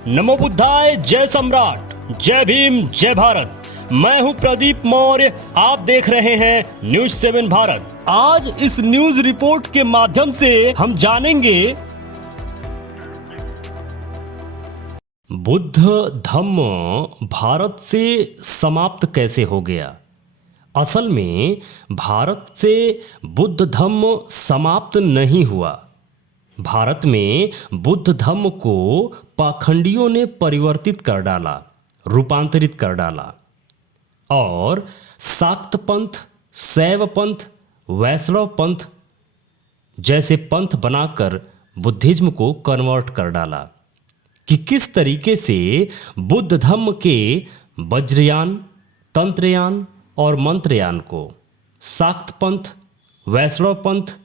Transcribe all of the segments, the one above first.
नमो बुद्धाय, जय सम्राट, जय भीम, जय भारत। मैं हूं प्रदीप मौर्य, आप देख रहे हैं न्यूज 7 भारत। आज इस न्यूज रिपोर्ट के माध्यम से हम जानेंगे बुद्ध धम्म भारत से समाप्त कैसे हो गया। असल में भारत से बुद्ध धम्म समाप्त नहीं हुआ। भारत में बुद्ध धम्म को पाखंडियों ने परिवर्तित कर डाला, रूपांतरित कर डाला और शाक्त पंथ, शैव पंथ, वैष्णव पंथ जैसे पंथ बनाकर बुद्धिज्म को कन्वर्ट कर डाला। कि किस तरीके से बुद्ध धम्म के वज्रयान, तंत्रयान और मंत्रयान को शाक्त पंथ, वैष्णव पंथ,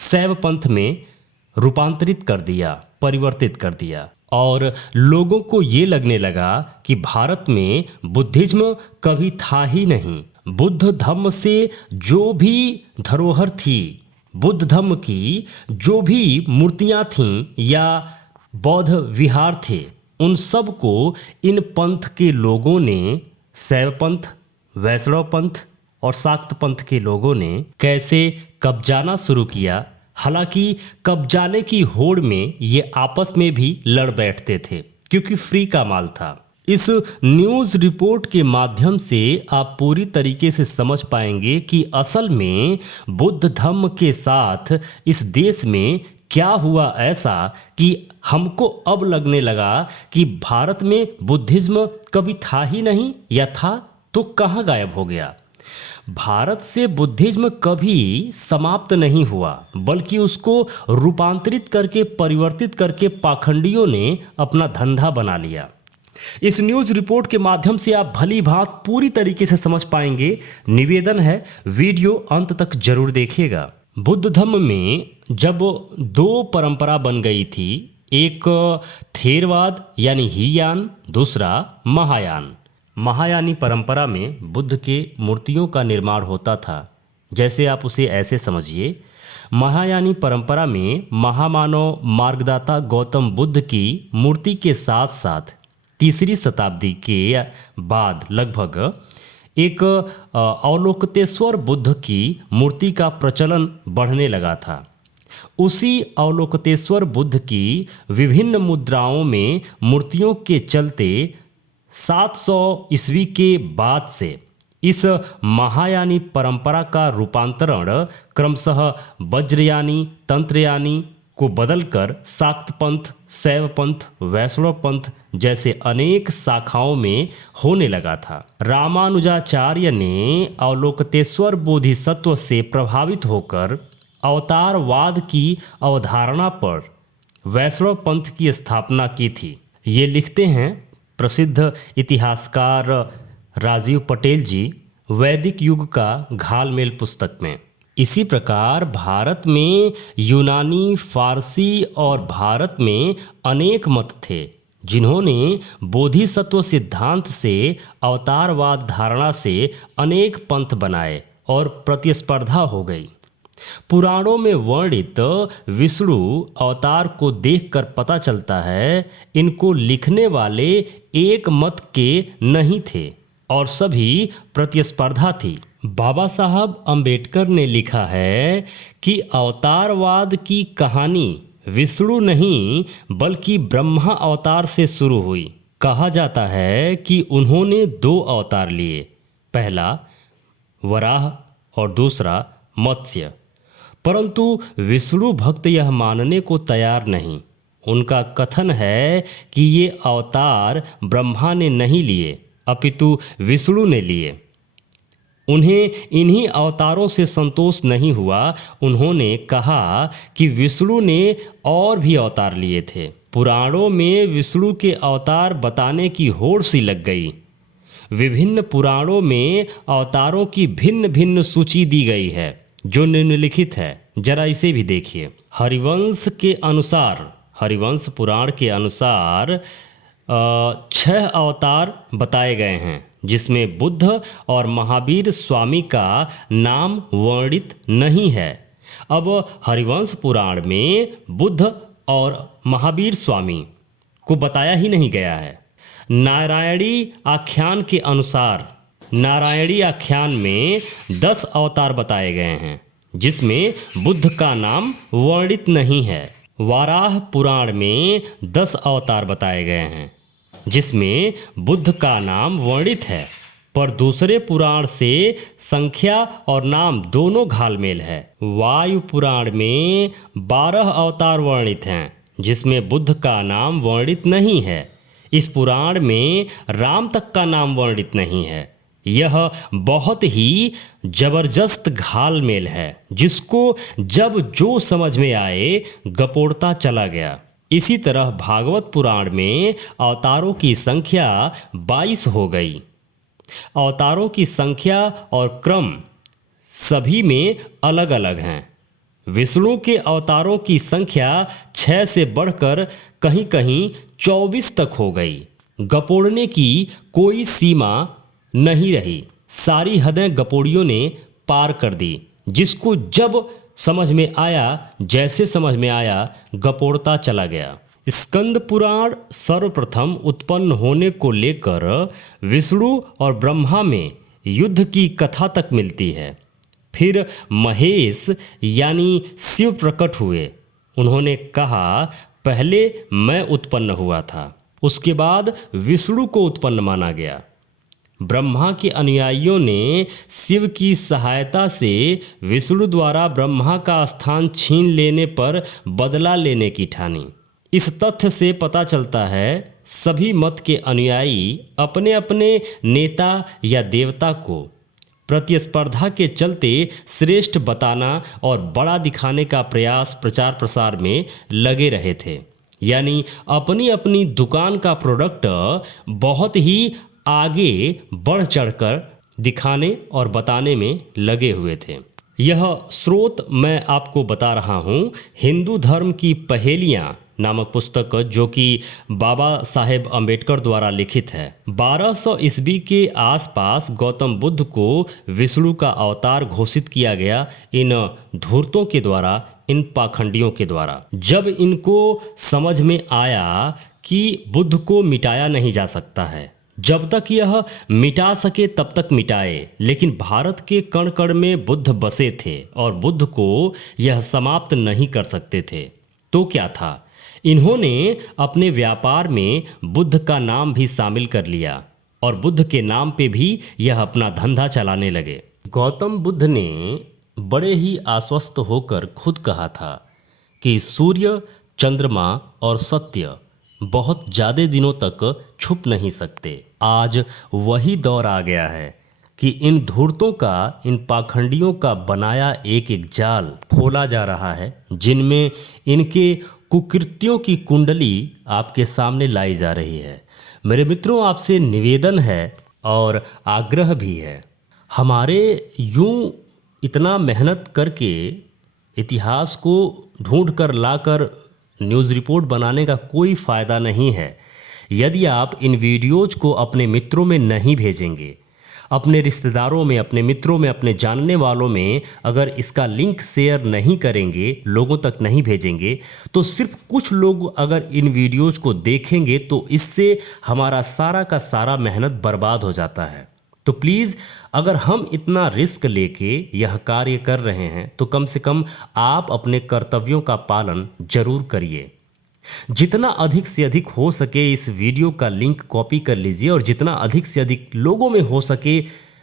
शैव पंथ में रूपांतरित कर दिया, परिवर्तित कर दिया और लोगों को ये लगने लगा कि भारत में बुद्धिज्म कभी था ही नहीं। बुद्ध धम्म से जो भी धरोहर थी, बुद्ध धम्म की जो भी मूर्तियां थीं या बौद्ध विहार थे, उन सब को इन पंथ के लोगों ने, शैव पंथ, वैष्णव पंथ और शाक्त पंथ के लोगों ने कैसे कब्जाना शुरू किया। हालांकि कब्जाने की होड़ में ये आपस में भी लड़ बैठते थे क्योंकि फ्री का माल था। इस न्यूज़ रिपोर्ट के माध्यम से आप पूरी तरीके से समझ पाएंगे कि असल में बुद्ध धम्म के साथ इस देश में क्या हुआ ऐसा कि हमको अब लगने लगा कि भारत में बुद्धिज्म कभी था ही नहीं, या था तो कहाँ गायब हो गया। भारत से बुद्धिज्म कभी समाप्त नहीं हुआ, बल्कि उसको रूपांतरित करके, परिवर्तित करके पाखंडियों ने अपना धंधा बना लिया। इस न्यूज़ रिपोर्ट के माध्यम से आप भली भांति पूरी तरीके से समझ पाएंगे। निवेदन है, वीडियो अंत तक जरूर देखिएगा। बुद्ध धम्म में जब दो परंपरा बन गई थी, एक थेरवाद यानी हीयान, दूसरा महायान। महायानी परंपरा में बुद्ध के मूर्तियों का निर्माण होता था। जैसे आप उसे ऐसे समझिए, महायानी परंपरा में महामानव मार्गदाता गौतम बुद्ध की मूर्ति के साथ साथ तीसरी शताब्दी के बाद लगभग एक अवलोकतेश्वर बुद्ध की मूर्ति का प्रचलन बढ़ने लगा था। उसी अवलोकतेश्वर बुद्ध की विभिन्न मुद्राओं में मूर्तियों के चलते 700 ईस्वी के बाद से इस महायानी परंपरा का रूपांतरण क्रमशः वज्रयानी, तंत्रयानी को बदलकर शाक्त पंथ, शैव पंथ, वैष्णव पंथ जैसे अनेक शाखाओं में होने लगा था। रामानुजाचार्य ने अवलोकतेश्वर बोधिसत्व से प्रभावित होकर अवतारवाद की अवधारणा पर वैष्णव पंथ की स्थापना की थी। ये लिखते हैं प्रसिद्ध इतिहासकार राजीव पटेल जी वैदिक युग का घालमेल पुस्तक में। इसी प्रकार भारत में यूनानी, फारसी और भारत में अनेक मत थे जिन्होंने बोधिसत्व सिद्धांत से, अवतारवाद धारणा से अनेक पंथ बनाए और प्रतिस्पर्धा हो गई। पुराणों में वर्णित विष्णु अवतार को देखकर पता चलता है इनको लिखने वाले एक मत के नहीं थे और सभी प्रतिस्पर्धा थी। बाबा साहब अंबेडकर ने लिखा है कि अवतारवाद की कहानी विष्णु नहीं बल्कि ब्रह्मा अवतार से शुरू हुई। कहा जाता है कि उन्होंने 2 अवतार लिए, पहला वराह और दूसरा मत्स्य। परंतु विष्णु भक्त यह मानने को तैयार नहीं। उनका कथन है कि ये अवतार ब्रह्मा ने नहीं लिए अपितु विष्णु ने लिए। उन्हें इन्हीं अवतारों से संतोष नहीं हुआ। उन्होंने कहा कि विष्णु ने और भी अवतार लिए थे। पुराणों में विष्णु के अवतार बताने की होड़ सी लग गई। विभिन्न पुराणों में अवतारों की भिन्न भिन्न सूची दी गई है जो निम्नलिखित है। जरा इसे भी देखिए। हरिवंश के अनुसार, हरिवंश पुराण के अनुसार 6 अवतार बताए गए हैं जिसमें बुद्ध और महावीर स्वामी का नाम वर्णित नहीं है। अब हरिवंश पुराण में बुद्ध और महावीर स्वामी को बताया ही नहीं गया है। नारायणी आख्यान के अनुसार नारायणी आख्यान में 10 अवतार बताए गए हैं, जिसमें बुद्ध का नाम वर्णित नहीं है। वाराह पुराण में 10 अवतार बताए गए हैं, जिसमें बुद्ध का नाम वर्णित है, पर दूसरे पुराण से संख्या और नाम दोनों घालमेल है। वायु पुराण में 12 अवतार वर्णित हैं, जिसमें बुद्ध का नाम वर्णित नहीं है। इस पुराण में राम तक का नाम वर्णित नहीं है। यह बहुत ही जबरदस्त घालमेल है, जिसको जब जो समझ में आए गपोड़ता चला गया। इसी तरह भागवत पुराण में अवतारों की संख्या 22 हो गई। अवतारों की संख्या और क्रम सभी में अलग अलग हैं। विष्णु के अवतारों की संख्या 6 से बढ़कर कहीं कहीं 24 तक हो गई। गपोड़ने की कोई सीमा नहीं रही, सारी हदें गपोड़ियों ने पार कर दी। जिसको जब समझ में आया, जैसे समझ में आया, गपोड़ता चला गया। स्कंद पुराण सर्वप्रथम उत्पन्न होने को लेकर विष्णु और ब्रह्मा में युद्ध की कथा तक मिलती है। फिर महेश यानी शिव प्रकट हुए। उन्होंने कहा, पहले मैं उत्पन्न हुआ था, उसके बाद विष्णु को उत्पन्न माना गया। ब्रह्मा के अनुयायियों ने शिव की सहायता से विष्णु द्वारा ब्रह्मा का स्थान छीन लेने पर बदला लेने की ठानी। इस तथ्य से पता चलता है सभी मत के अनुयायी अपने अपने नेता या देवता को प्रतिस्पर्धा के चलते श्रेष्ठ बताना और बड़ा दिखाने का प्रयास प्रचार प्रसार में लगे रहे थे। यानी अपनी अपनी दुकान का प्रोडक्ट बहुत ही आगे बढ़ चढ़कर दिखाने और बताने में लगे हुए थे। यह स्रोत मैं आपको बता रहा हूँ, हिंदू धर्म की पहेलियाँ नामक पुस्तक, जो कि बाबा साहेब अम्बेडकर द्वारा लिखित है। 1200 ईस्वी के आसपास गौतम बुद्ध को विष्णु का अवतार घोषित किया गया, इन धूर्तों के द्वारा, इन पाखंडियों के द्वारा। जब इनको समझ में आया कि बुद्ध को मिटाया नहीं जा सकता है, जब तक यह मिटा सके तब तक मिटाए, लेकिन भारत के कण कण में बुद्ध बसे थे और बुद्ध को यह समाप्त नहीं कर सकते थे। तो क्या था, इन्होंने अपने व्यापार में बुद्ध का नाम भी शामिल कर लिया और बुद्ध के नाम पे भी यह अपना धंधा चलाने लगे। गौतम बुद्ध ने बड़े ही आश्वस्त होकर खुद कहा था कि सूर्य, चंद्रमा और सत्य बहुत ज़्यादा दिनों तक छुप नहीं सकते। आज वही दौर आ गया है कि इन धूर्तों का, इन पाखंडियों का बनाया एक एक जाल खोला जा रहा है, जिनमें इनके कुकृत्यों की कुंडली आपके सामने लाई जा रही है। मेरे मित्रों, आपसे निवेदन है और आग्रह भी है, हमारे यूं इतना मेहनत करके इतिहास को ढूंढ कर लाकर न्यूज़ रिपोर्ट बनाने का कोई फ़ायदा नहीं है यदि आप इन वीडियोज़ को अपने मित्रों में नहीं भेजेंगे, अपने रिश्तेदारों में, अपने मित्रों में, अपने जानने वालों में अगर इसका लिंक शेयर नहीं करेंगे, लोगों तक नहीं भेजेंगे, तो सिर्फ कुछ लोग अगर इन वीडियोज़ को देखेंगे तो इससे हमारा सारा का सारा मेहनत बर्बाद हो जाता है। तो प्लीज़, अगर हम इतना रिस्क लेके यह कार्य कर रहे हैं तो कम से कम आप अपने कर्तव्यों का पालन जरूर करिए। जितना अधिक से अधिक हो सके इस वीडियो का लिंक कॉपी कर लीजिए और जितना अधिक से अधिक लोगों में हो सके,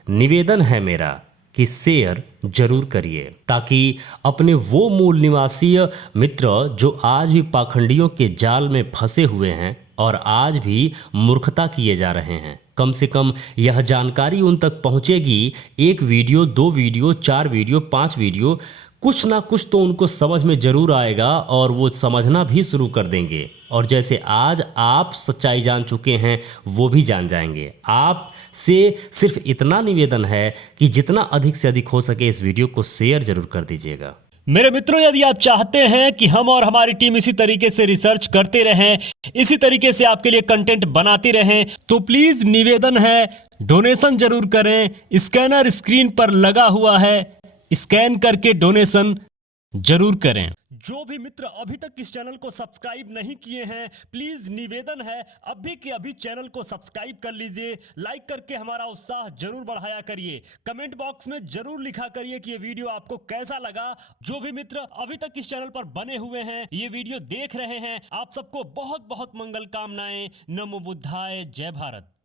निवेदन है मेरा कि शेयर जरूर करिए, ताकि अपने वो मूल निवासी मित्र जो आज भी पाखंडियों के जाल में फंसे हुए हैं और आज भी मूर्खता किए जा रहे हैं, कम से कम यह जानकारी उन तक पहुंचेगी। 1 वीडियो, 2 वीडियो, 4 वीडियो, 5 वीडियो, कुछ ना कुछ तो उनको समझ में ज़रूर आएगा और वो समझना भी शुरू कर देंगे। और जैसे आज आप सच्चाई जान चुके हैं, वो भी जान जाएंगे। आप से सिर्फ इतना निवेदन है कि जितना अधिक से अधिक हो सके इस वीडियो को शेयर जरूर कर दीजिएगा। मेरे मित्रों, यदि आप चाहते हैं कि हम और हमारी टीम इसी तरीके से रिसर्च करते रहें, इसी तरीके से आपके लिए कंटेंट बनाती रहें, तो प्लीज निवेदन है, डोनेशन जरूर करें। स्कैनर स्क्रीन पर लगा हुआ है, स्कैन करके डोनेशन जरूर करें। जो भी मित्र अभी तक इस चैनल को सब्सक्राइब नहीं किए हैं, प्लीज निवेदन है अभी के अभी चैनल को सब्सक्राइब कर लीजिए। लाइक करके हमारा उत्साह जरूर बढ़ाया करिए। कमेंट बॉक्स में जरूर लिखा करिए कि ये वीडियो आपको कैसा लगा। जो भी मित्र अभी तक इस चैनल पर बने हुए हैं, ये वीडियो देख रहे हैं, आप सबको बहुत बहुत मंगल कामनाएं। नमो बुद्धाय, जय भारत।